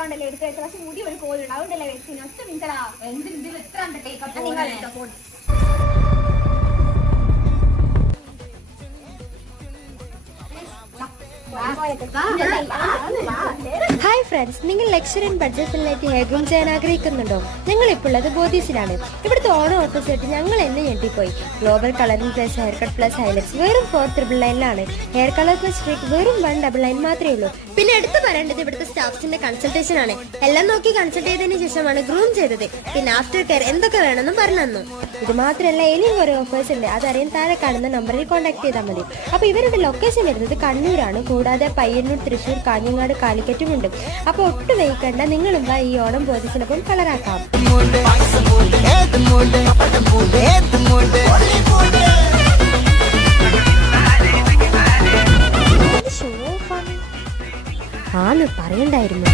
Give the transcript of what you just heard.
ഉള്ളതുകൊണ്ടല്ലേ എടുത്ത് വെച്ചത്. പക്ഷെ മുടി ഒരു കോലുണ്ട്, അതുകൊണ്ടല്ലേ വെച്ചിന്. ഒറ്റ മിനിറ്റടാ. എന്തിൽ എത്ര നിങ്ങൾ എടുത്തോ ഫോൺ. ഹായ് ഫ്രണ്ട്സ്, നിങ്ങൾ luxury and budget friendly hair groom ചെയ്യാൻ ആഗ്രഹിക്കുന്നുണ്ടോ? ഞങ്ങൾ ഇപ്പോൾ ഉള്ളത് ബോധീസിലാണ്. ഇവിടുത്തെ ഓണം ഓഫേഴ്സ് ആയിട്ട് ഞങ്ങൾ എന്നെ ഞെട്ടിപ്പോയി. Global colouring plus hair cut plus highlights വെറും 499 ഹെയർ കളർ പ്ലസ് സ്ട്രീക്ക് വെറും 199 മാത്രമേ ഉള്ളൂ. പിന്നെ എടുത്തു പറയേണ്ടത് ഇവിടുത്തെ സ്റ്റാഫ്സിന്റെ കൺസൾട്ടേഷൻ ആണ്. എല്ലാം നോക്കി കൺസൾട്ട് ചെയ്തതിന് ശേഷമാണ് ഗ്രൂം ചെയ്തത്. പിന്നെ ആഫ്റ്റർ കെയർ എന്തൊക്കെ വേണമെന്നും പറഞ്ഞു തന്നു. ഇത് മാത്രമല്ല, ഇനിയും കുറെ ഓഫേഴ്സ് ഉണ്ട്. അതറിയാൻ താഴെ കാണുന്ന നമ്പറിൽ കോൺടാക്ട് ചെയ്താൽ മതി. അപ്പോൾ ഇവരുടെ ലൊക്കേഷൻ വരുന്നത് കണ്ണൂരാണ്. കൂടാതെ പയ്യന്നൂർ, തൃശ്ശൂർ, കാഞ്ഞങ്ങാട്, കാലിക്കറ്റും ഉണ്ട്. അപ്പോൾ ഒട്ടും വൈകണ്ട, നിങ്ങളും ഈ ഓണം ബോധീസിനൊപ്പം കളറാക്കാം. ആന്ന് പറയണ്ടായിരുന്നു.